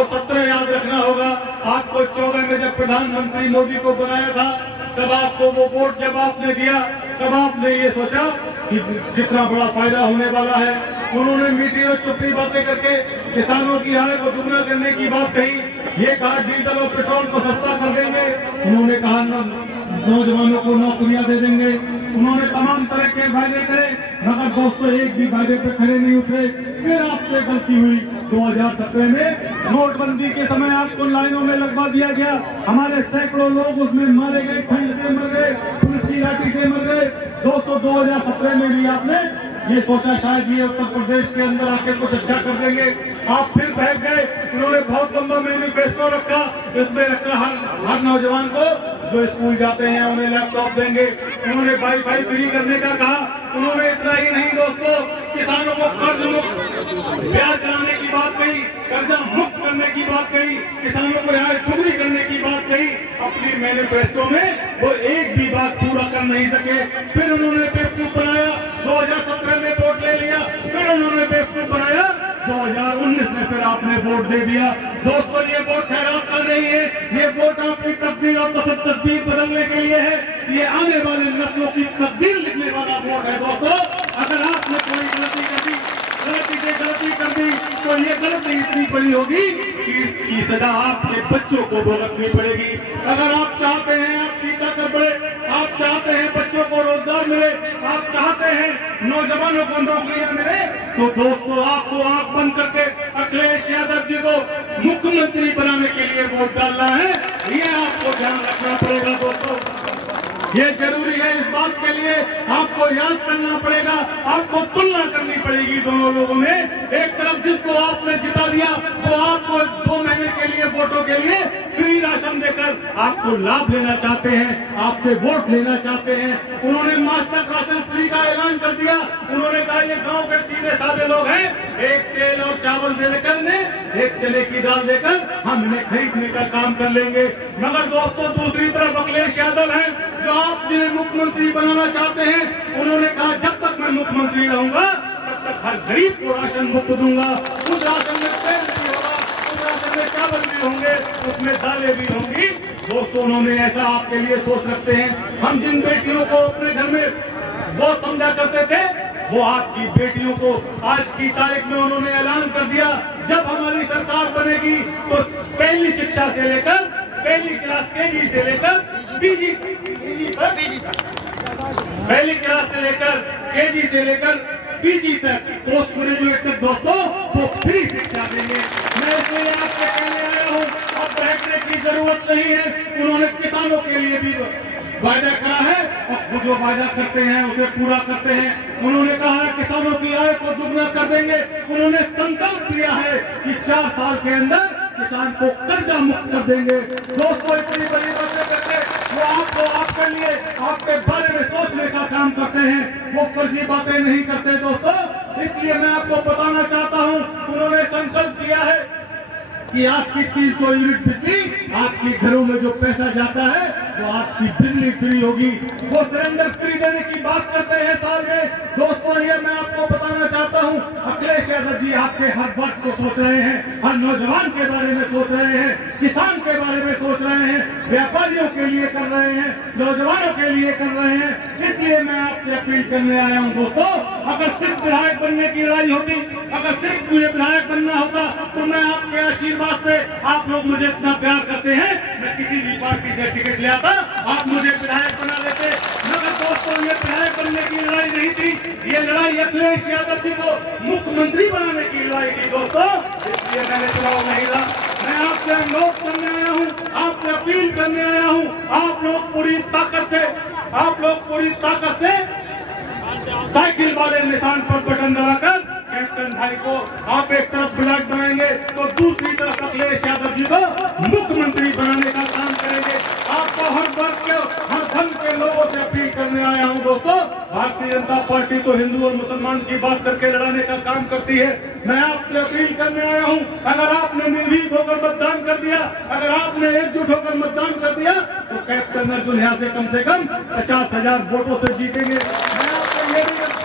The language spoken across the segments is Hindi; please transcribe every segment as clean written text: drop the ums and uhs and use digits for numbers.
आपको 17 याद रखना होगा। आपको 14 में जब प्रधानमंत्री मोदी को बनाया था, तब आपको वो वोट जब आपने दिया, तब आपने ये सोचा कि जितना बड़ा फायदा होने वाला है। उन्होंने मीठी और चुपड़ी बातें करके किसानों की आय को दुगना करने की बात कही। ये कहा डीजल और पेट्रोल को सस्ता कर देंगे। उन्होंने कहा नौजवानों को नौकरियां दे देंगे। उन्होंने तमाम तरह के वायदे करे, मगर दोस्तों एक भी वायदे पे खड़े नहीं उतरे। फिर आपसे गलती हुई 2017 में नोटबंदी के समय आपको लाइनों में लगवा दिया गया। हमारे सैकड़ों लोग उसमें मारे गए, ठंड से मर गए, पुलिस की लाठी से मर गए। दोस्तों 2017 में भी आपने ये सोचा शायद ये उत्तर प्रदेश के अंदर आके कुछ अच्छा कर देंगे। आप फिर बहक गए। उन्होंने बहुत लंबा मैनिफेस्टो रखा, इसमें रखा हर नौजवान को जो स्कूल जाते हैं उन्हें लैपटॉप देंगे। उन्होंने वाईफाई फ्री करने का कहा। उन्होंने इतना ही नहीं दोस्तों, किसानों को कर्ज मुक्त ब्याज दिलाने की बात कही, कर्जा मुक्त करने की बात कही, किसानों को आय दुगनी करने की बात कही। अपनी मैनिफेस्टो में वो एक भी बात पूरा कर नहीं सके। फिर उन्होंने बेवकूफ बनाया, 2017 में वोट ले लिया। फिर उन्होंने बेवकूफ बनाया, 2019 में फिर आपने वोट दे दिया। दोस्तों ये वोट खैरात का नहीं है, ये वोट आपकी तकदीर और तस्वीर बदलने के लिए है। ये आने वाली नस्लों की तकदीर लिखने वाला वोट है। दोस्तों अगर आपने कोई गलती कर दी, गलती से गलती कर दी, तो ये गलती इतनी बड़ी होगी कि इसकी सजा आपके बच्चों को भुगतनी पड़ेगी। अगर आप चाहते हैं आपकी ताकत बढ़े, आप चाहते हैं बच्चों को रोजगार मिले, आप चाहते हैं नौजवानों को नौकरियां मिले, तो दोस्तों आपको आंख बंद करके अखिलेश यादव जी को मुख्यमंत्री बनाने के लिए वोट डालना है। ये आपको ध्यान रखना पड़ेगा दोस्तों, ये जरूरी है। इस बात के लिए आपको याद करना पड़ेगा, आपको तुलना करनी पड़ेगी दोनों लोगों में। एक तरफ जिसको आपने जिता दिया वो आपको 2 महीने के लिए वोटों के लिए फ्री राशन देकर आपको लाभ लेना चाहते हैं, आपसे वोट लेना चाहते हैं। उन्होंने मास्टर राशन फ्री का ऐलान कर दिया। उन्होंने कहा ये गांव के सीधे साधे लोग हैं, एक तेल और चावल देकर एक चने की दाल देकर हम इन्हें खरीदने का काम कर लेंगे। मगर दोस्तों दूसरी तरफ अखिलेश यादव हैं जो आप जिन्हें मुख्यमंत्री बनाना चाहते हैं। उन्होंने कहा जब तक मैं मुख्यमंत्री रहूंगा तब तक हर गरीब को राशन मुफ्त दूंगा। उस राशन में तेल भी होगा, उस राशन में चावल भी होंगे, उसमें दालें भी होंगी। दोस्तों उन्होंने ऐसा आपके लिए सोच रखते हैं। हम जिन बेटियों को अपने घर में बहुत समझा करते थे, वो आपकी बेटियों को आज की तारीख में उन्होंने ऐलान कर दिया, जब हमारी सरकार बनेगी तो पहली शिक्षा से लेकर पहली क्लास केजी से लेकर पीजी पहली क्लास से लेकर केजी से लेकर पीजी तक पोस्ट ग्रेजुएट तक दोस्तों वो फ्री शिक्षा देंगे। मैं इसलिए आपसे कहने आया हूँ, अब बहकने की जरूरत नहीं है। उन्होंने किसानों के लिए भी वायदा करा है और वो जो वायदा करते हैं उसे पूरा करते हैं। उन्होंने कहा है किसानों की आय को दुगना कर देंगे। उन्होंने संकल्प लिया है कि 4 साल के अंदर किसान को कर्जा मुक्त कर देंगे। दोस्तों इतनी बड़ी बातें करके वो आपको आपके लिए आपके बारे में सोचने का काम करते हैं, वो फर्जी बातें नहीं करते दोस्तों। इसलिए मैं आपको बताना चाहता हूँ, उन्होंने संकल्प लिया है कि आपकी 300 यूनिट बिजली आपके घरों में जो पैसा जाता है तो आपकी बिजली फ्री होगी। वो सिलेंडर फ्री देने की बात करते हैं साल में। दोस्तों ये मैं आपको बताना चाहता हूँ, अखिलेश यादव जी आपके हर वर्ग को सोच रहे हैं, हर नौजवान के बारे में सोच रहे हैं, किसान के बारे में सोच रहे हैं, व्यापारियों के लिए कर रहे हैं, नौजवानों के लिए कर रहे हैं। इसलिए मैं आपसे अपील करने आया हूँ दोस्तों, अगर सिर्फ विधायक बनने की लड़ाई होती, अगर सिर्फ मुझे विधायक बनना होता तो मैं आपके आशीर्वाद से, आप लोग मुझे इतना प्यार करते हैं, मैं किसी भी पार्टी से टिकट ले आता, आप मुझे विधायक बना देते। मगर दोस्तों ये विधायक बनने की लड़ाई नहीं थी, ये लड़ाई अखिलेश यादव जी को मुख्यमंत्री बनाने की लड़ाई थी दोस्तों। इसलिए मैंने चुनाव नहीं लड़ा। मैं आपसे अनुरोध करने आया हूँ, आपसे अपील करने आया हूँ, आप लोग पूरी ताकत से साइकिल वाले निशान पर बटन दबाकर कैप्टन भाई को आप एक तरफ ब्लड बनाएंगे तो दूसरी तरफ अखिलेश यादव जी को मुख्यमंत्री बनाने का काम करेंगे। आपको हर वर्ग के, हर धर्म के लोगों से अपील करने आया हूं दोस्तों। भारतीय जनता पार्टी तो हिंदू और मुसलमान की बात करके लड़ाने का काम करती है। मैं आपसे अपील करने आया हूं, अगर आपने निर्भीक होकर मतदान कर दिया, अगर आपने एकजुट होकर मतदान कर दिया तो कैप्टन अर्जुन यहाँ से कम 50,000 वोटों से जीतेंगे। मैं आपसे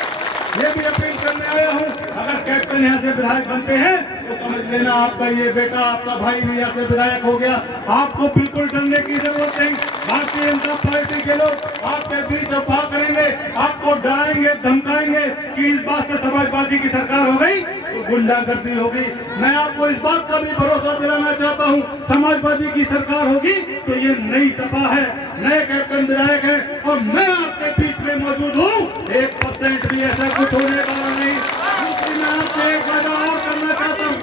ये भी अपील करने आया हूं, अगर कैप्टन यहाँ से विधायक बनते हैं तो समझ लेना आपका ये बेटा, आपका भाई भी यहाँ से विधायक हो गया। आपको बिल्कुल डरने की जरूरत नहीं। भारतीय जनता पार्टी के लोग आपके बीच अफवाह करेंगे, आपको डराएंगे, धमकाएंगे कि इस बात से समाजवादी की सरकार हो गई तो गुंडागर्दी होगी। मैं आपको इस बात का भी भरोसा दिलाना चाहता हूँ, समाजवादी की सरकार होगी तो ये नई सपा है, नए कैप्टन विधायक है और मैं आपके बीच में मौजूद हूँ। 1% भी ऐसा कुछ होने वाला नहीं। दूसरी मैं आपसे एक वादा और करना चाहता हूँ,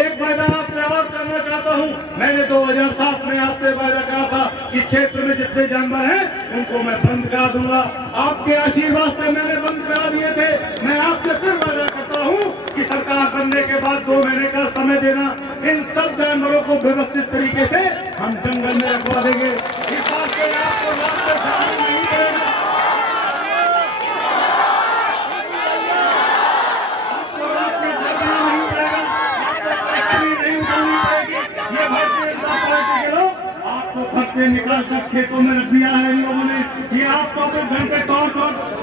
एक वादा आपसे और करना चाहता हूँ। मैंने 2007 में आपसे वादा करा था कि क्षेत्र में जितने जानवर हैं उनको मैं बंद करा दूंगा। आपके आशीर्वाद से मैंने बंद करा दिए थे। मैं आपसे फिर वादा करता हूँ कि सरकार बनने के बाद 2 महीने का समय देना, इन सब जानवरों को व्यवस्थित तरीके से हम जंगल में रखवा देंगे। इस बात के आपको रात को ध्यान नहीं देगा। आपको घर से निकाल कर खेतों में रख दिया है इन लोगों ने। ये आप 24 घंटे तौर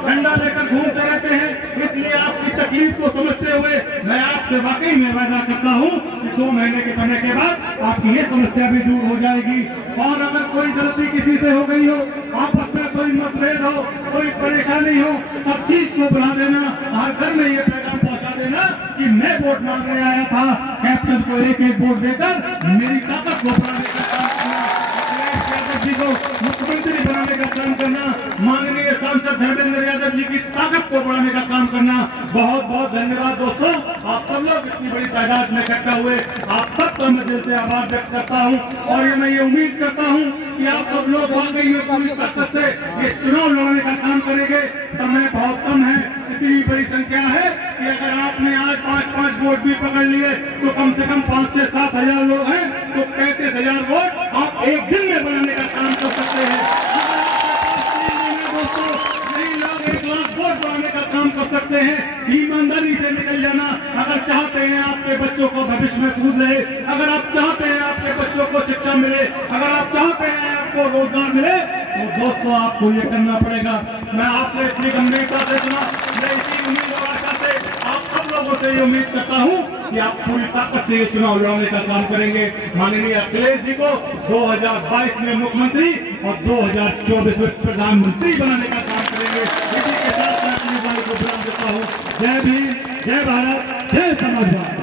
डंडा लेकर घूमते रहते हैं, इसलिए आपकी तकलीफ को समझते हुए मैं आपसे वाकई में वादा करता हूँ कि 2 महीने के समय के बाद आपकी ये समस्या भी दूर हो जाएगी। और अगर कोई गलती किसी से हो गई हो, आपस में कोई मतभेद हो, कोई परेशानी हो, सब चीज को बुला देना, हर घर में ये पैगाम पहुँचा देना कि मैं वोट मांगने आया था। कैप्टन को एक वोट देकर मेरी ताकत को बढ़ाने का काम करना, जी को मुख्यमंत्री बनाने का काम करना, माननीय सांसद धर्मेंद्र यादव जी की ताकत को बढ़ाने का काम करना। बहुत बहुत धन्यवाद दोस्तों, आप सब लोग इतनी बड़ी तादाद में इकट्ठा हुए, आप सबका मैं दिल से आभार व्यक्त करता हूं। और मैं ये उम्मीद करता हूं कि आप सब लोग वाकई पूरी ताकत से ये चुनाव लड़ने का काम करेंगे। समय बहुत कम है, इतनी बड़ी संख्या है कि अगर आपने आज 5-5 वोट भी पकड़ लिए तो कम से कम 5 से 7 हजार लोग हैं, तो 35,000 वोट आप एक दिन में बनाने का काम कर सकते हैं। दोस्तों, कई लोग 1 लाख वोट बनाने का काम कर सकते हैं। ईमानदारी से निकल जाना। अगर चाहते हैं आपके बच्चों को भविष्य में सूझ रहे, अगर आप चाहते हैं आपके बच्चों को शिक्षा मिले, अगर आप चाहते हैं आपको रोजगार मिले, तो दोस्तों आपको ये करना पड़ेगा। मैं आपको इतनी गंभीरता से सुना, मैं इसी उम्मीद और आशा से आप सब लोगों से ये उम्मीद करता हूँ कि आप पूरी ताकत से ये चुनाव लड़ने का काम करेंगे। माननीय अखिलेश जी को 2022 में मुख्यमंत्री और 2024 में प्रधानमंत्री बनाने का काम करेंगे। इसी के साथ मैं अपनी बात को बुला देता हूँ। जय भीम, जय भारत, जय समाजवाद।